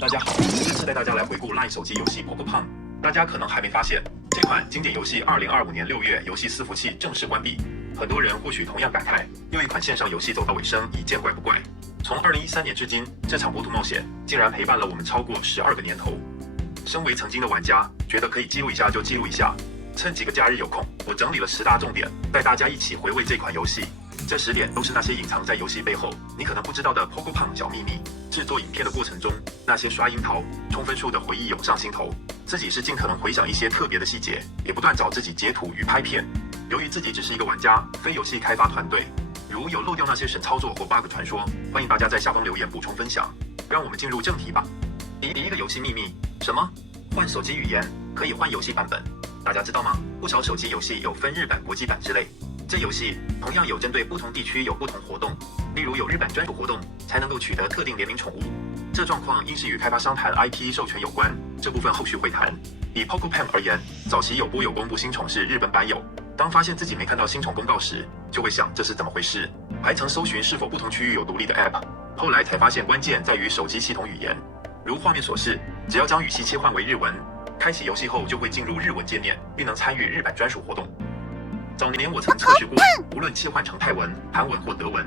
大家好，这次带大家来回顾 LINE 手机游戏 Poco Pong。大家可能还没发现，这款经典游戏2025年6月游戏伺服器正式关闭。很多人或许同样感慨，又一款线上游戏走到尾声，已见怪不怪。从2013年至今，这场国土冒险竟然陪伴了我们超过12个年头。身为曾经的玩家，觉得可以记录一下就记录一下。趁几个假日有空，我整理了10大重点，带大家一起回味这款游戏。这10点都是那些隐藏在游戏背后，你可能不知道的 Poco Pong 小秘密。制作影片的过程中，那些刷樱桃、冲分数的回忆涌上心头。自己是尽可能回想一些特别的细节，也不断找自己截图与拍片。由于自己只是一个玩家，非游戏开发团队，如有漏掉那些神操作或 bug 传说，欢迎大家在下方留言补充分享。让我们进入正题吧。第一个游戏秘密，什么？换手机语言可以换游戏版本？大家知道吗？不少手机游戏有分日版、国际版之类。这游戏同样有针对不同地区有不同活动，例如有日版专属活动才能够取得特定联名宠物。这状况应是与开发商谈 IP 授权有关，这部分后续会谈。以 Poco Pong 而言，早期有播有公布新宠是日本版有，当发现自己没看到新宠公告时，就会想这是怎么回事，还曾搜寻是否不同区域有独立的 App， 后来才发现关键在于手机系统语言。如画面所示，只要将语系切换为日文，开启游戏后就会进入日文界面，并能参与日版专属活动。早年我曾测试过，无论切换成泰文、韩文或德文，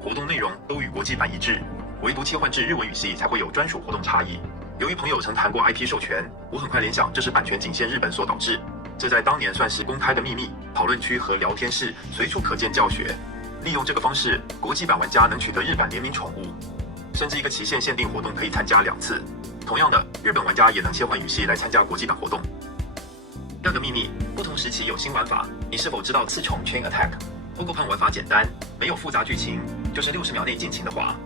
活动内容都与国际版一致，唯独切换至日文语系才会有专属活动差异。由于朋友曾谈过 IP 授权，我很快联想这是版权仅限日本所导致，这在当年算是公开的秘密，讨论区和聊天室随处可见教学。利用这个方式，国际版玩家能取得日版联名宠物，甚至一个期限限定活动可以参加2次。同样的，日本玩家也能切换语系来参加国际版活动。第二个秘密，不同时期有新玩法。你是否知道刺宠 Chain Attack？Poco Pong 玩法简单，没有复杂剧情，就是60秒内尽情的滑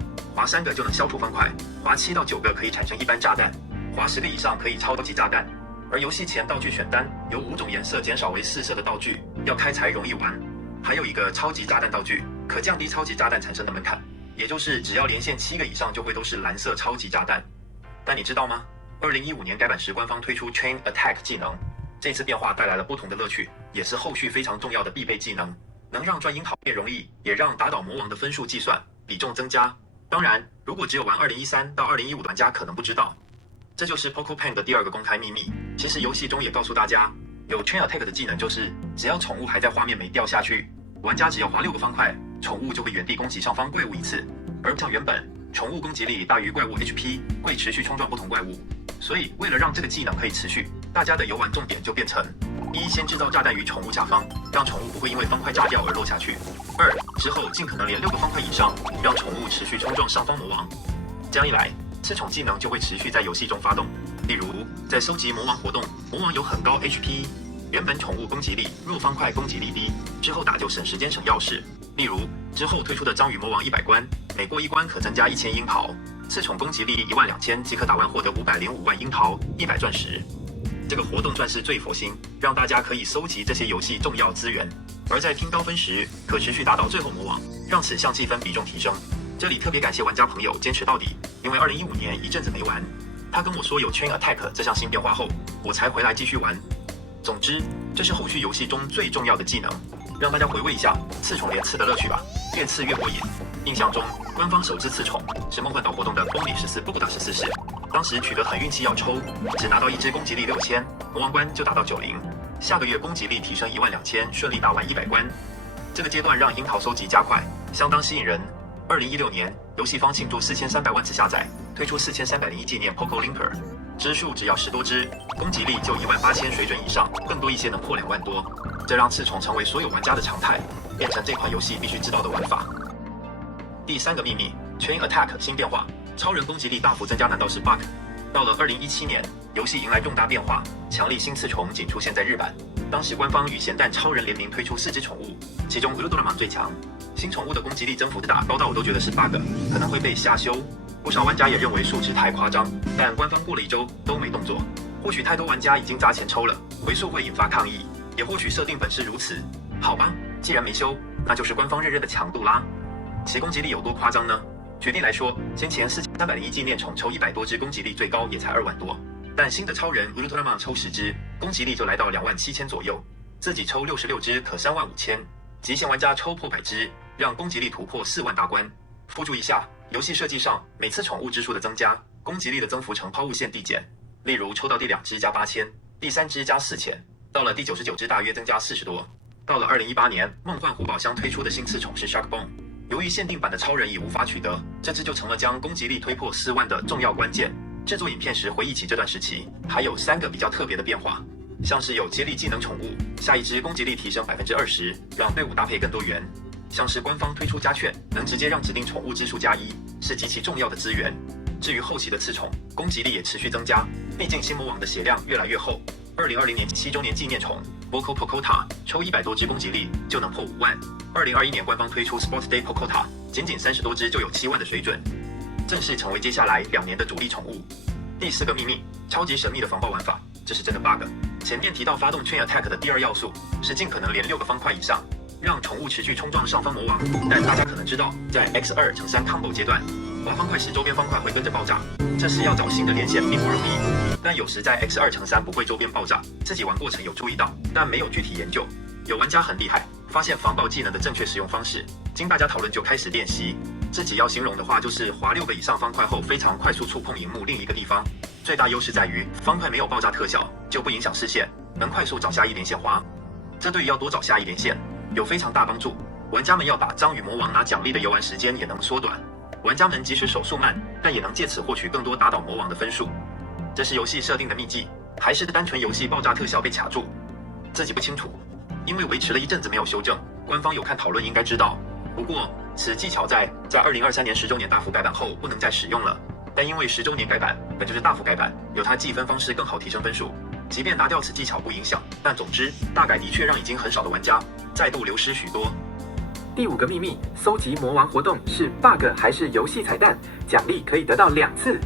3个就能消除方块，滑7到9个可以产生一般炸弹，滑10个以上可以超级炸弹。而游戏前道具选单由5种颜色减少为4色的道具，要开才容易玩。还有一个超级炸弹道具，可降低超级炸弹产生的门槛，也就是只要连线7个以上就会都是蓝色超级炸弹。但你知道吗？2015年改版时官方推出 Chain Attack 技能，这次变化带来了不同的乐趣，也是后续非常重要的必备技能，能让赚樱桃变容易，也让打倒魔王的分数计算比重增加。当然，如果只有玩2013到2015的玩家可能不知道，这就是 Poco Pong 的第2个公开秘密。其实游戏中也告诉大家，有 Chain Attack 的技能就是只要宠物还在画面没掉下去，玩家只要滑6个方块，宠物就会原地攻击上方怪物1次，而不像原本宠物攻击力大于怪物 HP， 会持续冲撞不同怪物。所以为了让这个技能可以持续，大家的游玩重点就变成：一、先制造炸弹于宠物下方，让宠物不会因为方块炸掉而落下去；二、之后尽可能连6个方块以上，让宠物持续冲撞上方魔王。这样一来，刺宠技能就会持续在游戏中发动。例如，在收集魔王活动，魔王有很高 HP， 原本宠物攻击力弱，方块攻击力低，之后打就省时间省钥匙。例如，之后推出的章鱼魔王100关，每过1关可增加1000樱桃，刺宠攻击力12000即可打完获得505万樱桃、100钻石。这个活动算是最佛心，让大家可以搜集这些游戏重要资源，而在拼高分时可持续打倒最后魔王，让此项积分比重提升。这里特别感谢玩家朋友坚持到底，因为2015年一阵子没玩，他跟我说有 Chain Attack 这项新变化后，我才回来继续玩。总之，这是后续游戏中最重要的技能，让大家回味一下刺宠连刺的乐趣吧，越刺越过瘾。印象中，官方首支刺宠是梦幻岛活动的崩里14布谷达14世，当时取得很运气要抽，只拿到1只攻击力6000，魔王关就达到90，下个月攻击力提升12000，顺利打完100关。这个阶段让樱桃收集加快，相当吸引人。2016年，游戏方庆祝4300万次下载，推出4301纪念 Poco Linker， 只数只要10多只，攻击力就18000水准以上，更多一些能破2万多。这让刺宠成为所有玩家的常态，变成这款游戏必须知道的玩法。第3个秘密 ，Chain Attack 新变化，超人攻击力大幅增加难道是 bug？ 到了2017年，游戏迎来重大变化，强力新刺宠仅出现在日版。当时官方与咸蛋超人联名推出4只宠物，其中 Ultraman 最强。新宠物的攻击力增幅大高到我都觉得是 bug， 可能会被下修。不少玩家也认为数值太夸张，但官方过了1周都没动作。或许太多玩家已经砸钱抽了，回溯会引发抗议，也或许设定本是如此。好吧，既然没修，那就是官方认认的强度啦。其攻击力有多夸张呢？举例来说，先前4301纪念宠抽100多只，攻击力最高也才2万多，但新的超人 Ultraman 抽10只，攻击力就来到27000左右，自己抽66只可35000，极限玩家抽破100只，让攻击力突破4万大关。附注一下，游戏设计上每次宠物只数的增加，攻击力的增幅呈抛物线递减。例如抽到第2只加8000，第3只加4000，到了第99只大约增加40多。到了2018年，梦幻虎宝箱推出的新刺宠是 Sharkbone， 由于限定版的超人已无法取得，这只就成了将攻击力推破4万的重要关键。制作影片时回忆起这段时期，还有3个比较特别的变化，像是有接力技能宠物，下一只攻击力提升20%，让队伍搭配更多元；像是官方推出加券，能直接让指定宠物只数加1，是极其重要的资源。至于后期的刺宠，攻击力也持续增加，毕竟新魔王的血量越来越厚。2020年7周年纪念宠 Vocal Pokota 抽100多只攻击力就能破5万。2021年官方推出 Sports Day Pokota， 仅30多只就有7万的水准，正式成为接下来2年的主力宠物。第4个秘密，超级神秘的防爆玩法，这是真的 bug。前面提到发动 Chain Attack 的第2要素是尽可能连6个方块以上，让宠物持续冲撞上方魔王。但大家可能知道，在 X2×3 Combo 阶段，挖方块时周边方块会跟着爆炸，这时要找新的连线并不容易。但有时在 X2×3 不会周边爆炸，自己玩过程有注意到，但没有具体研究。有玩家很厉害，发现防爆技能的正确使用方式，经大家讨论就开始练习。自己要形容的话，就是滑6个以上方块后非常快速触碰荧幕另一个地方。最大优势在于方块没有爆炸特效，就不影响视线，能快速找下一连线滑。这对于要多找下一连线有非常大帮助。玩家们要把章鱼魔王拿奖励的游玩时间也能缩短。玩家们即使手速慢，但也能借此获取更多打倒魔王的分数。这是游戏设定的秘籍，还是单纯游戏爆炸特效被卡住？自己不清楚，因为维持了一阵子没有修正，官方有看讨论应该知道。不过此技巧在2023年10周年大幅改版后不能再使用了，但因为10周年改版本就是大幅改版，有它计分方式更好提升分数，即便拿掉此技巧不影响，但总之大改的确让已经很少的玩家再度流失许多。第5个秘密，搜集魔王活动是 bug 还是游戏彩蛋？奖励可以得到2次。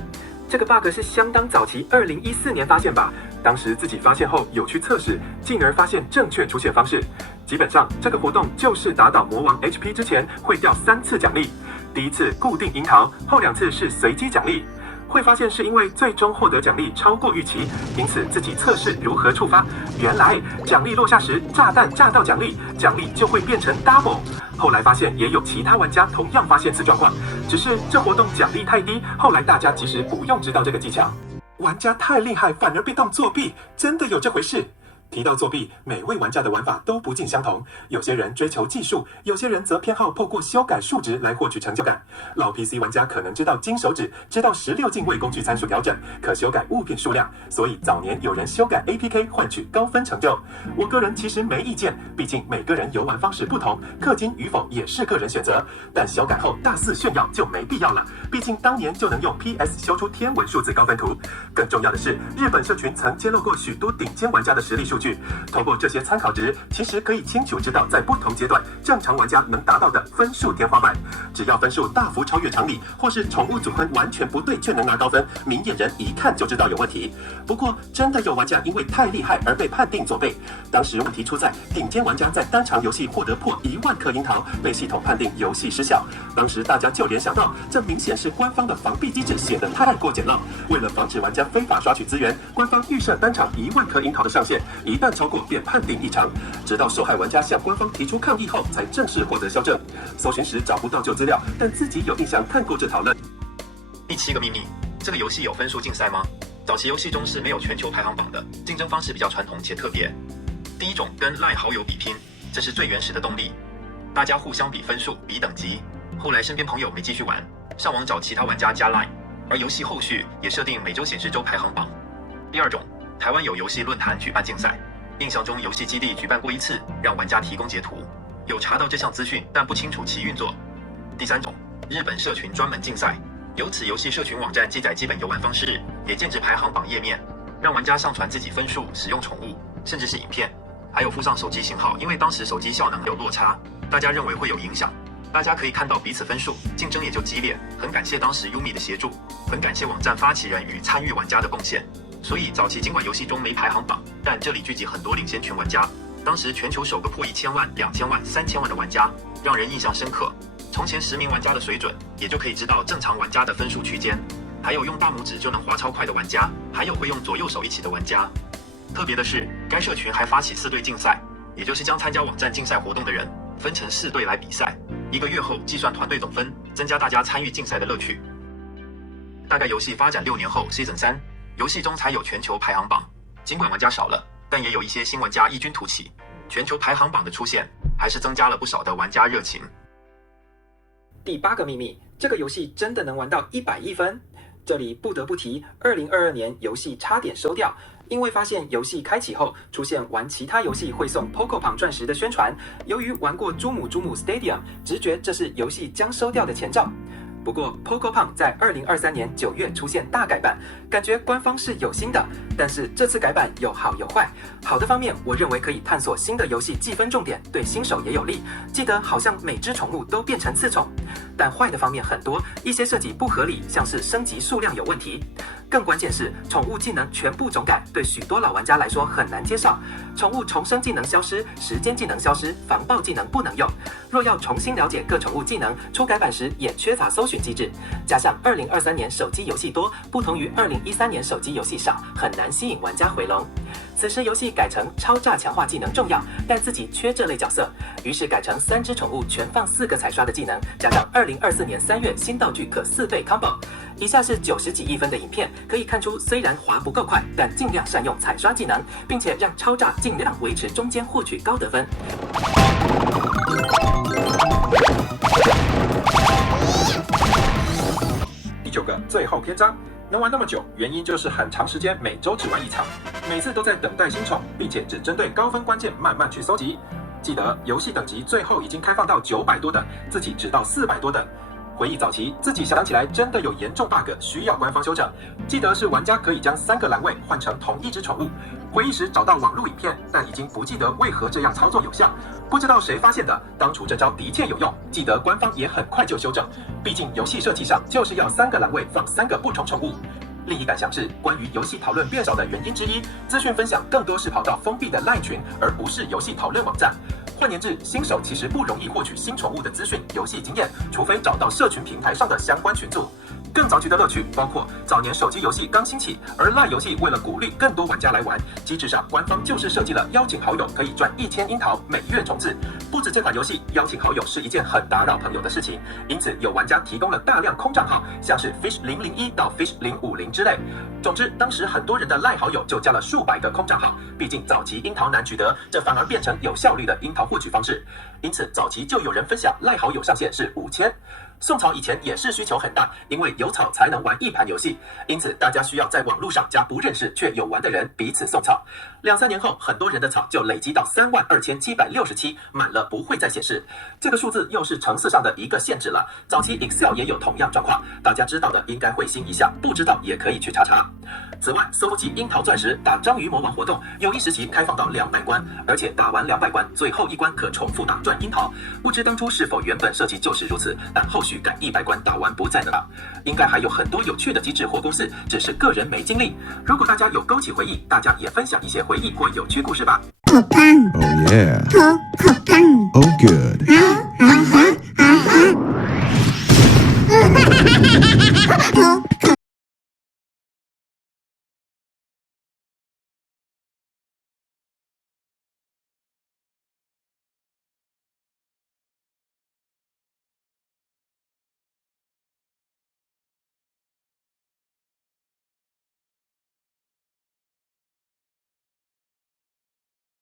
这个 bug 是相当早期，2014年发现吧。当时自己发现后有去测试，进而发现正确出现方式。基本上这个活动就是打倒魔王 HP 之前会掉3次奖励，第1次固定樱桃，后2次是随机奖励。会发现是因为最终获得奖励超过预期，因此自己测试如何触发。原来奖励落下时，炸弹炸到奖励，奖励就会变成 double。后来发现也有其他玩家同样发现此状况，只是这活动奖励太低，后来大家其实不用知道这个技巧。玩家太厉害反而被当作弊，真的有这回事？提到作弊，每位玩家的玩法都不尽相同，有些人追求技术，有些人则偏好透过修改数值来获取成就感。老 PC 玩家可能知道金手指，知道16进位工具参数调整，可修改物品数量，所以早年有人修改 APK 换取高分成就。我个人其实没意见，毕竟每个人游玩方式不同，氪金与否也是个人选择。但修改后大肆炫耀就没必要了，毕竟当年就能用 PS 修出天文数字高分图。更重要的是，日本社群曾揭露过许多顶尖玩家的实力数据。通过这些参考值，其实可以清楚知道在不同阶段正常玩家能达到的分数天花板。只要分数大幅超越常理，或是宠物组分完全不对却能拿高分，明眼人一看就知道有问题。不过真的有玩家因为太厉害而被判定作弊。当时问题出在顶尖玩家在单场游戏获得破1万颗樱桃，被系统判定游戏失效。当时大家就联想到，这明显是官方的防弊机制写得太过简陋。为了防止玩家非法刷取资源，官方预设单场1万颗樱桃的上限，一旦超过便判定异常，直到受害玩家向官方提出抗议后，才正式获得修正。搜寻时找不到旧资料，但自己有印象看过这讨论。第7个秘密，这个游戏有分数竞赛吗？早期游戏中是没有全球排行榜的，竞争方式比较传统且特别。第一种跟赖好友比拼，这是最原始的动力，大家互相比分数、比等级。后来身边朋友没继续玩，上网找其他玩家加 line， 而游戏后续也设定每周显示周排行榜。第二种，台湾有游戏论坛举办竞赛。印象中游戏基地举办过1次，让玩家提供截图，有查到这项资讯，但不清楚其运作。第3种，日本社群专门竞赛，由此游戏社群网站记载基本游玩方式，也建置排行榜页面，让玩家上传自己分数、使用宠物，甚至是影片，还有附上手机型号，因为当时手机效能有落差，大家认为会有影响。大家可以看到彼此分数，竞争也就激烈。很感谢当时 Yumi 的协助，很感谢网站发起人与参与玩家的贡献。所以早期尽管游戏中没排行榜，但这里聚集很多领先群玩家。当时全球首个破1000万、2000万、3000万的玩家，让人印象深刻。从前10名玩家的水准，也就可以知道正常玩家的分数区间。还有用大拇指就能滑超快的玩家，还有会用左右手一起的玩家。特别的是，该社群还发起4队竞赛，也就是将参加网站竞赛活动的人分成4队来比赛，1个月后计算团队总分，增加大家参与竞赛的乐趣。大概游戏发展6年后 ，Season 3，游戏中才有全球排行榜。尽管玩家少了，但也有一些新玩家异军突起。全球排行榜的出现，还是增加了不少的玩家热情。第8个秘密，这个游戏真的能玩到100亿分？这里不得不提，2022年游戏差点收掉，因为发现游戏开启后出现玩其他游戏会送 Poco 胖钻石的宣传。由于玩过珠姆 Stadium， 直觉这是游戏将收掉的前兆。不过 Poco 胖在2023年9月出现大改版，感觉官方是有心的，但是这次改版有好有坏。好的方面，我认为可以探索新的游戏计分重点，对新手也有利。记得好像每只宠物都变成次宠，但坏的方面很多，一些设计不合理，像是升级数量有问题。更关键是，宠物技能全部总改，对许多老玩家来说很难接受。宠物重生技能消失，时间技能消失，防爆技能不能用。若要重新了解各宠物技能，出改版时也缺乏搜寻机制。加上2023年手机游戏多，不同于2013年手机游戏少，很难吸引玩家回笼。此时游戏改成超炸强化技能重要，但自己缺这类角色，于是改成3只宠物全放4个彩刷的技能，加上2024年3月新道具可4倍 combo。以下是90几亿分的影片，可以看出虽然滑不够快，但尽量善用彩刷技能，并且让超炸尽量维持中间获取高得分。第9个最后篇章，能玩那么久，原因就是很长时间每周只玩1场，每次都在等待新宠，并且只针对高分关键慢慢去搜集。记得游戏等级最后已经开放到900多等，自己只到400多等。回忆早期，自己想起来真的有严重 bug， 需要官方修正。记得是玩家可以将3个栏位换成同一只宠物。回忆时找到网络影片，但已经不记得为何这样操作有效。不知道谁发现的，当初这招的确有用。记得官方也很快就修正，毕竟游戏设计上就是要3个栏位放3个不同宠物。另一感想是，关于游戏讨论变少的原因之一，资讯分享更多是跑到封闭的 LINE 群，而不是游戏讨论网站。换言之，新手其实不容易获取新宠物的资讯、游戏经验，除非找到社群平台上的相关群组。更早期的乐趣包括早年手机游戏刚兴起，而LINE游戏为了鼓励更多玩家来玩，机制上官方就是设计了邀请好友可以赚1000樱桃，每月重置。不止这款游戏，邀请好友是一件很打扰朋友的事情，因此有玩家提供了大量空账号，像是 Fish 001到 Fish 050之类。总之，当时很多人的LINE好友就加了数百个空账号，毕竟早期樱桃难取得，这反而变成有效率的樱桃获取方式。因此，早期就有人分享LINE好友上限是5000。送草以前也是需求很大，因为有草才能玩一盘游戏，因此大家需要在网络上加不认识却有玩的人彼此送草。2-3年后，很多人的草就累积到32767，满了不会再显示。这个数字又是程式上的一个限制了。早期 Excel 也有同样状况，大家知道的应该会心一笑，不知道也可以去查查。此外，搜集樱桃钻石打章鱼魔王活动，有一时期开放到200关，而且打完200关，最后一关可重复打赚樱桃。不知当初是否原本设计就是如此，但后续赶100关打完不再了。应该还有很多有趣的机制或公式，只是个人没经历。如果大家有勾起回忆，大家也分享一些回忆或有趣故事吧。Oh yeah. Oh good.